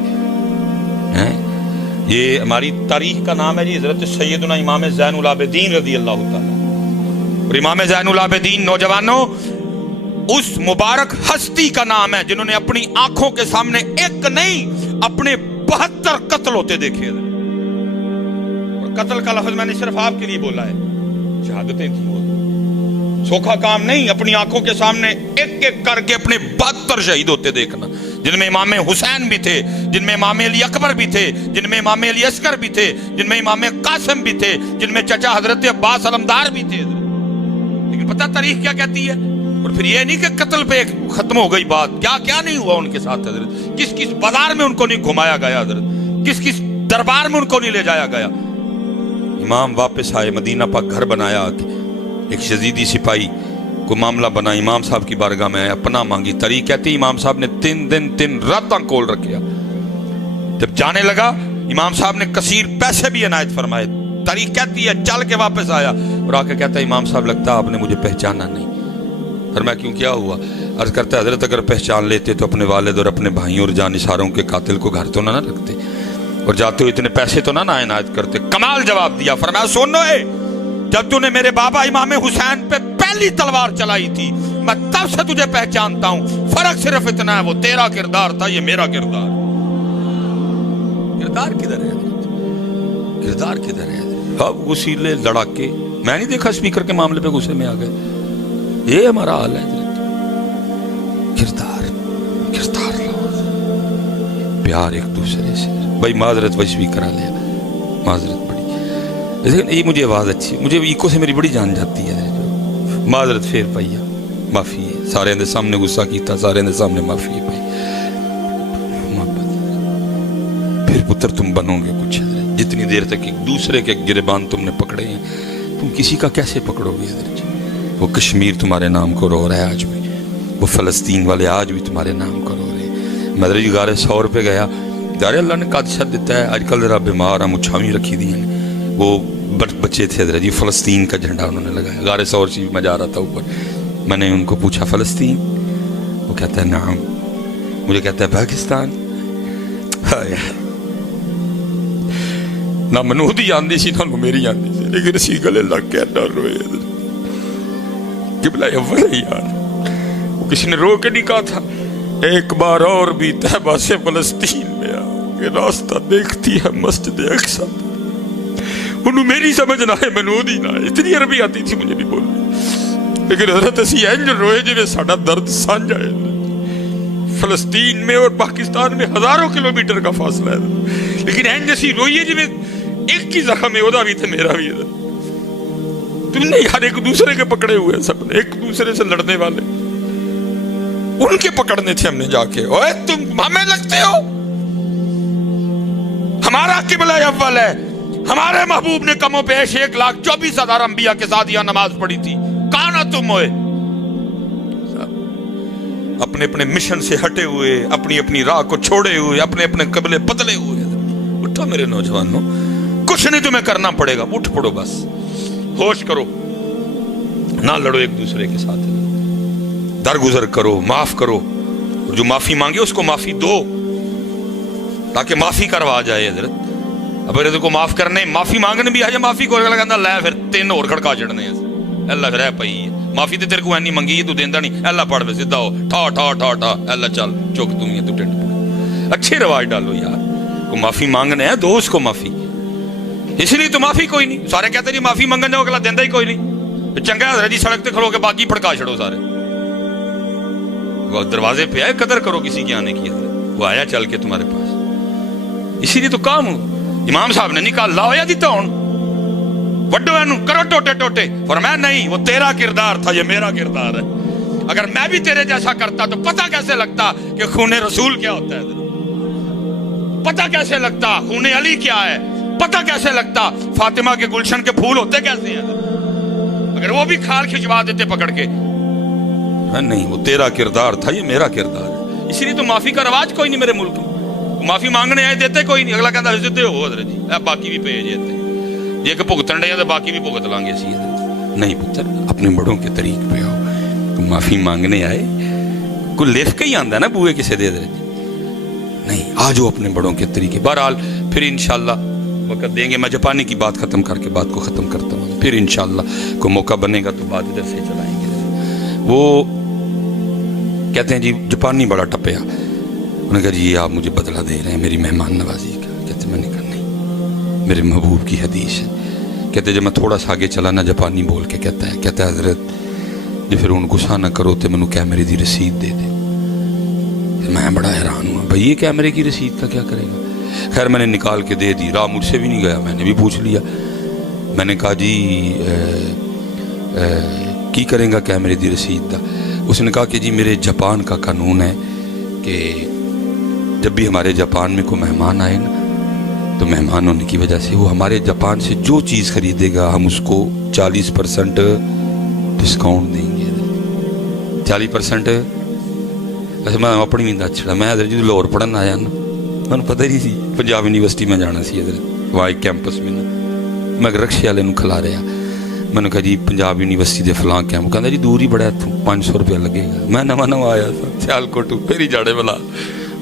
ہیں. یہ ہماری تاریخ کا نام ہے جی حضرت سیدنا امام زین العابدین رضی اللہ تعالیٰ. اور امام زین العابدین نوجوانوں اس مبارک ہستی کا نام ہے جنہوں نے اپنی آنکھوں کے سامنے ایک نہیں اپنے 72 قتل ہوتے دیکھے. اور قتل کا لفظ میں نے صرف آپ کے لیے بولا ہے، شہادتیں تھیں. سوکھا کام نہیں، اپنی آنکھوں کے سامنے ایک ایک کر کے اپنے 72 شہید ہوتے دیکھنا، جن میں امام حسین بھی تھے، جن میں امام علی اکبر بھی تھے، جن میں امام علی اصغر بھی تھے، جن میں امام قاسم بھی تھے، جن میں چچا حضرت عباس علمدار بھی تھے. لیکن پتہ تاریخ کیا کہتی ہے؟ اور پھر یہ نہیں کہ قتل پہ ختم ہو گئی بات، کیا کیا نہیں ہوا ان کے ساتھ حضرت. کس کس بازار میں ان کو نہیں گھمایا گیا حضرت، کس کس دربار میں ان کو نہیں لے جایا گیا. امام واپس آئے، مدینہ پاک گھر بنایا. ایک یزیدی سپاہی کو معاملہ بنا، امام صاحب کی بارگاہ میں آیا، پناہ مانگی. تاریخ کہتی ہے امام صاحب نے 3 دن 3 راتاں کول رکھیا. جب جانے لگا امام صاحب نے کثیر پیسے بھی عنایت فرمائے. تاریخ کہتی ہے چل کے واپس آیا اور آ کے کہتا ہے امام صاحب لگتا آپ نے مجھے پہچانا نہیں. فرمایا کیوں کیا ہوا؟ عرض کرتا ہے حضرت اگر پہچان لیتے تو اپنے والد اور اپنے بھائیوں اور جانثاروں کے قاتل کو گھر تو نہ رکھتے اور جاتے ہوئے اتنے پیسے تو نہ عنایت کرتے. کمال جواب دیا. فرمایا سنو جب تو نے میرے بابا امام حسین پہ پہلی تلوار چلائی تھی میں تب سے تجھے پہچانتا ہوں. فرق صرف اتنا ہے وہ تیرا کردار تھا، یہ میرا کردار. کردار کدھر ہے؟ کردار کدھر ہے؟ اب غسیلے لڑاکے میں نہیں دیکھا اسپیکر کے معاملے پہ غصے میں آ گئے. یہ ہمارا حال ہے. کردار کردار پیار ایک دوسرے سے. بھائی معذرت ویسے بھی کرا لیا، معذرت بڑی. لیکن یہ مجھے آواز اچھی، مجھے ایکو سے میری بڑی جان جاتی ہے. معذرت پھر پائی معافی ہے، سارے دے سامنے غصہ کیتا، سارے دے سامنے معافی ہے پائی. محبت پھر پتر تم بنو گے کچھ. جتنی دیر تک ایک دوسرے کے گریبان تم نے پکڑے ہیں، تم کسی کا کیسے پکڑو گے؟ وہ کشمیر تمہارے نام کو رو رہا ہے آج بھی، وہ فلسطین والے آج بھی تمہارے نام کو رو رہے ہیں. مدر جی گارے 100 روپے گیا، گارے اللہ نے قادشت دیتا ہے. آج کل ذرا بیمار ہیں، مچھاویں رکھی دی ہیں. وہ بچے تھے حضرت جی، فلسطین کا جھنڈا انہوں نے لگایا. گارے 100 روپے میں جا رہا تھا اوپر، میں نے ان کو پوچھا فلسطین؟ وہ کہتا ہے نعم. مجھے کہتا ہے پاکستان. نہ منودی آندی سی، نہ میری آندی سی، لیکن اسی گلے لگ کے نہ روئے. قبلہ اول ہے یار. وہ کسی نے رو کے نہیں کہا تھا ایک بار اور بھی طیبہ سے فلسطین میں آ کہ راستہ دیکھتی ہے مسجد اقصی. انہوں میری سمجھ نہ ہے، منودی نہ ہے. اتنی عربی آتی تھی مجھے بھی بولنے، لیکن حضرت اسی اینج روئے جی میں ساڑھا درد سانجا ہے. فلسطین میں اور پاکستان میں ہزاروں کلومیٹر کا فاصلہ ہے، لیکن اینج اسی روئیے جی میں ایک ہی زخم ہے، ادا بھی تھے میرا بھی. تم نے یار ایک دوسرے کے پکڑے ہوئے، سب نے ایک دوسرے سے لڑنے والے، ان کے پکڑنے تھے ہم نے جا کے. اوے تم ہمیں لگتے ہو، ہمارا قبلہ اول ہے. ہمارے محبوب نے کم و بیش 1,24,000 انبیاء کے ساتھ یہاں نماز پڑھی تھی. کہاں نہ تم ہوئے اپنے اپنے مشن سے ہٹے ہوئے، اپنی اپنی راہ کو چھوڑے ہوئے، اپنے اپنے قبلے بدلے ہوئے. اٹھو میرے نوجوانوں، کچھ نہیں تمہیں کرنا پڑے گا، اٹھ پڑو، بس ہوش کرو، نہ لڑو ایک دوسرے کے ساتھ، درگزر کرو، معاف کرو. اور جو معافی مانگے اس کو معافی دو تاکہ معافی کروا جائے. حضرت اب اگر کو معاف کرنے معافی مانگنے بھی آ جائے، معافی کو کہنا لے پھر 3 اور کھڑکا چڑھنے. اللہ رہ پئی ہے معافی تے تیرے کو اینی منگی تو دیندا نہیں. اللہ پڑھ پہ سیدھا ہو، ٹھا ٹھا ٹھا ٹھا، اللہ چل چک تم یہ تو ٹنڈ پڑ. اچھے رواج ڈالو یار. کو معافی مانگنے ہے دو اس کو معافی، اس لیے تو معافی کوئی نہیں. سارے کہتے جی معافی منگن جاؤ، اگلا دیندا ہی کوئی نہیں. چنگا حضرت جی سڑک تے کھڑو کے باقی پھڑکا چھڑو سارے. وہ دروازے پہ آئے، قدر کرو کسی کے آنے کی. وہ آیا چل کے تمہارے پاس، اسی لیے تو کام ہو. امام صاحب نے نہیں کہا لاؤ یا دیتا ہوں وڈو اینو کرو ٹوٹے ٹوٹے، فرمایا نہیں، وہ تیرا کردار تھا، یہ میرا کردار ہے. اگر میں بھی تیرے جیسا کرتا تو پتہ کیسے لگتا کہ خون رسول کیا ہوتا ہے، پتہ کیسے لگتا خون علی کیا ہے، پتہ کیسے لگتا فاطمہ کے گلشن کے پھول ہوتے کیسے ہیں. اگر وہ بھی کھال کھچوا دیتے پکڑ کے. نہیں، وہ تیرا کردار تھا، یہ میرا کردار ہے. اسی لیے تو معافی کا رواج کوئی نہیں میرے ملک میں. معافی مانگنے آئے دیتے کوئی نہیں. اگلا کہتا ہے ہو حضرت جی باقی بھی پے جاتے یہ کہ بھگتن ڈے تو باقی بھی بھگت لیں گے. اسی نہیں پتر، اپنے بڑوں کے طریق پہ آؤ. معافی مانگنے آئے کوئی لکھ کے ہی آندا نا بوئے کسے دے حضرت جی، نہیں، آ جاؤ اپنے بڑوں کے طریقے. بہرحال پھر انشاءاللہ وقت دیں گے. میں جاپانی کی بات ختم کر کے بات کو ختم کرتا ہوں. پھر انشاءاللہ کوئی موقع بنے گا تو بات ادھر سے چلائیں گے. وہ کہتے ہیں جی جاپانی بڑا ٹپیا. انہوں نے کہا جی آپ مجھے بدلہ دے رہے ہیں میری مہمان نوازی کا. کہتے میں نے کہا نہیں، میرے محبوب کی حدیث ہے. کہتے جب میں تھوڑا سا آگے چلا نا جاپانی بول کے کہتا ہے حضرت جی پھر ان غصہ نہ کرو تو منو کیمرے دی رسید دے دے. میں بڑا حیران ہوا، بھائی یہ کیمرے کی رسید کا کیا کرے گا. خیر میں نے نکال کے دے دی. راہ مجھ سے بھی نہیں گیا، میں نے بھی پوچھ لیا. میں نے کہا جی کی کریں گا کیمرے دی رسید دا. اس نے کہا کہ جی میرے جاپان کا قانون ہے کہ جب بھی ہمارے جاپان میں کوئی مہمان آئے نا تو مہمان ہونے کی وجہ سے وہ ہمارے جاپان سے جو چیز خریدے گا ہم اس کو 40% ڈسکاؤنٹ دیں گے. 40%. اچھا میں اپنی بھی دس چھڑا. میں حضرت جی لاہور پڑھن آیا نا، میں پتہ ہی نہیں سی پنجاب یونیورسٹی میں جانا سی. حضرت وہاں ایک کیمپس میں نا میں رکشے والے کھلا رہا. میں نے کہا جی پنجاب یونیورسٹی دے فلاں کیمپ. کہتا جی دور ہی بڑا اتوں 500 روپیہ لگے گا. میں نواں آیا تھا سیالکوٹ، پھر ہی جاڑے والا.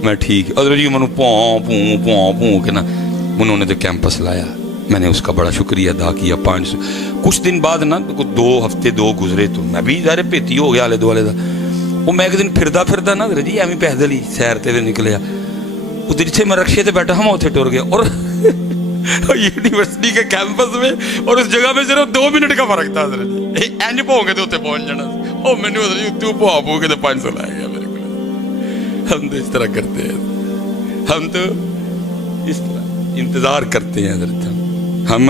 میں ٹھیک حضرت جی منو پوں کے نا انہوں نے تو کیمپس لایا. میں نے اس کا بڑا شکریہ ادا کیا. 500 کچھ دن بعد نا 2 ہفتے گزرے تو میں بھی ظاہر پیتی ہو گیا آلے دوالے دا. وہ میں ایک دن پھردا نا حضرت جی ایویں پیدل ہی سیر تے نکلیا. ادھر جتھے میں رکشے تے بیٹھا ہوں اتنے ٹر گیا. اور یونیورسٹی کے کیمپس میں اور اس جگہ میں صرف 2 منٹ کا فرق تھا. حضرت جی اینج پو کے تو اتنے پہنچ جانا. اور میں نے حضرت جی اتوں پو کے تو 500 لایا گیا میرے کو. ہم تو اس طرح کرتے ہیں، ہم تو اس طرح انتظار کرتے ہیں حضرت. ہم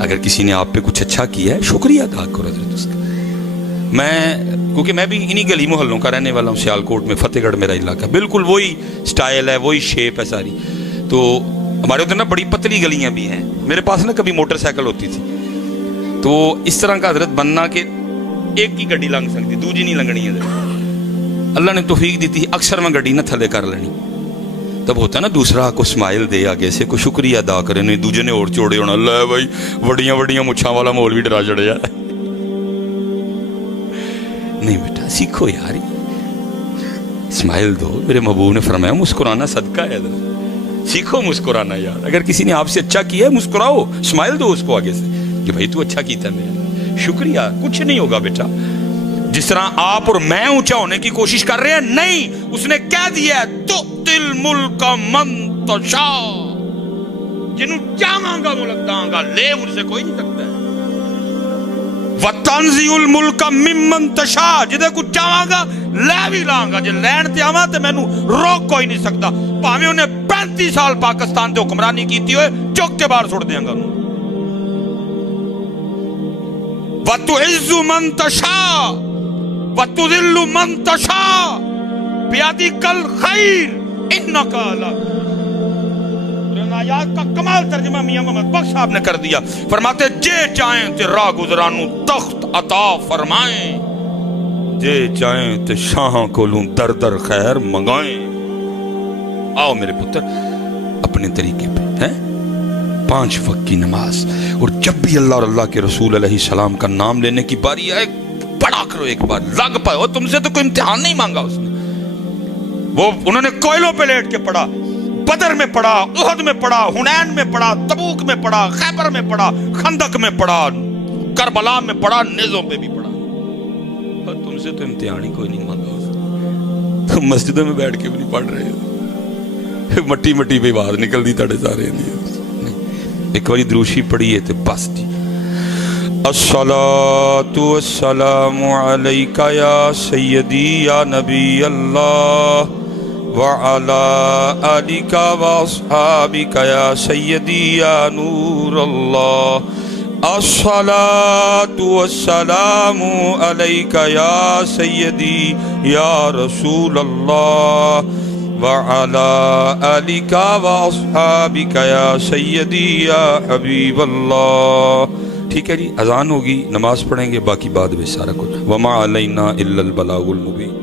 اگر کسی نے آپ پہ کچھ اچھا کیا ہے شکریہ ادا کرو حضرت اس کا. کیونکہ میں بھی انہی گلی محلوں کا رہنے والا ہوں, سیالکوٹ میں, فتح گڑھ میرا علاقہ, بالکل وہی سٹائل ہے, وہی شیپ ہے ساری. تو ہمارے ادھر نا بڑی پتلی گلیاں بھی ہیں. میرے پاس نا کبھی موٹر سائیکل ہوتی تھی, تو اس طرح کا حضرت بننا کہ ایک کی گڈی لنگ سکتی, دوجی نہیں لنگنی ہے. اللہ نے توفیق دی تھی, اکثر میں گڈی نہ تھلے کر لینی. تب ہوتا نا دوسرا کو سمائل دے آگے سے, کوئی شکریہ ادا کرے, نہیں دوجے نے اور چوڑے ہونا, اللہ بھائی وڈیاں وڈیاں مچھاں والا مول بھی ڈرا چڑھیا. نہیں بیٹا سیکھو یار, اسمائل دو. میرے محبوب نے فرمایا مسکرانا صدقہ ہے, سیکھو مسکرانا یار. اگر کسی نے آپ سے اچھا کیا ہے مسکراؤ, اسمائل دو اس کو آگے سے کہ بھائی تو اچھا کیتا ہے میرا, شکریہ. کچھ نہیں ہوگا بیٹا. جس طرح آپ اور میں اونچا ہونے کی کوشش کر رہے ہیں, نہیں, اس نے کہہ دیا ہے تؤتی الملک من تشاء, جنوں چاہاں گا ملک داں گا, لے مجھ سے کوئی نہیں سکتا ہے. وَتَنزِعُ الْمُلْكَ مِمَّن تَشَاءُ, جدے کو چاہاں گا لے بھی لاں گا. جے لین تے آواں تے مینوں روک کوئی نہیں سکتا, بھاویں انہیں 35 سال پاکستان تے حکمرانی کیتی ہوئے, چوک کے باہر چھوڑ دیاں گا. وَتُعِزُّ مَن تَشَاءُ وَتُذِلُّ مَن تَشَاءُ بِيَدِكَ الْخَيْرُ إِنَّكَ عَلَىٰ. آیات کا کمال ترجمہ میاں محمد بخش صاحب نے کر دیا. فرماتے جے چاہیں تے راہ گزرانوں تخت عطا فرمائیں, جے چاہیں تے شاہاں کولوں در در خیر منگائیں. آؤ میرے پتر اپنے طریقے پہ ہیں, 5 وقت کی نماز, اور جب بھی اللہ اور اللہ کے رسول علیہ السلام کا نام لینے کی باری آئے پڑھا کرو ایک بار, لگ پائے. اور تم سے تو کوئی امتحان نہیں مانگا اس نے. وہ انہوں نے کوئلوں پہ لیٹ کے پڑھا, بدر میں پڑھا, احد میں پڑھا, حنین میں پڑھا, تبوک میں پڑھا, خیبر میں پڑھا, خندق میں پڑھا, کربلا میں پڑھا, نیزوں پہ بھی پڑھا. اور تم سے تو امتحان ہی کوئی نہیں مانگا. تم مسجدوں میں بیٹھ کے بھی نہیں پڑھ رہے ہو, مٹی مٹی پہ باہر نکل دی تڑے سارے. ایک باری دروشی پڑھی ہے تو بس جی. الصلاۃ والسلام علیک یا سیدی یا نبی اللہ وعلى آلك وأصحابك يا سيدي يا نور الله. الصلاة والسلام عليك يا سيدي يا رسول الله وعلى آلك وأصحابك يا سيدي يا حبيب الله. ٹھیک ہے جی, اذان ہوگی, نماز پڑھیں گے, باقی بعد میں سارا کچھ. وما علینا الا البلاغ المبین.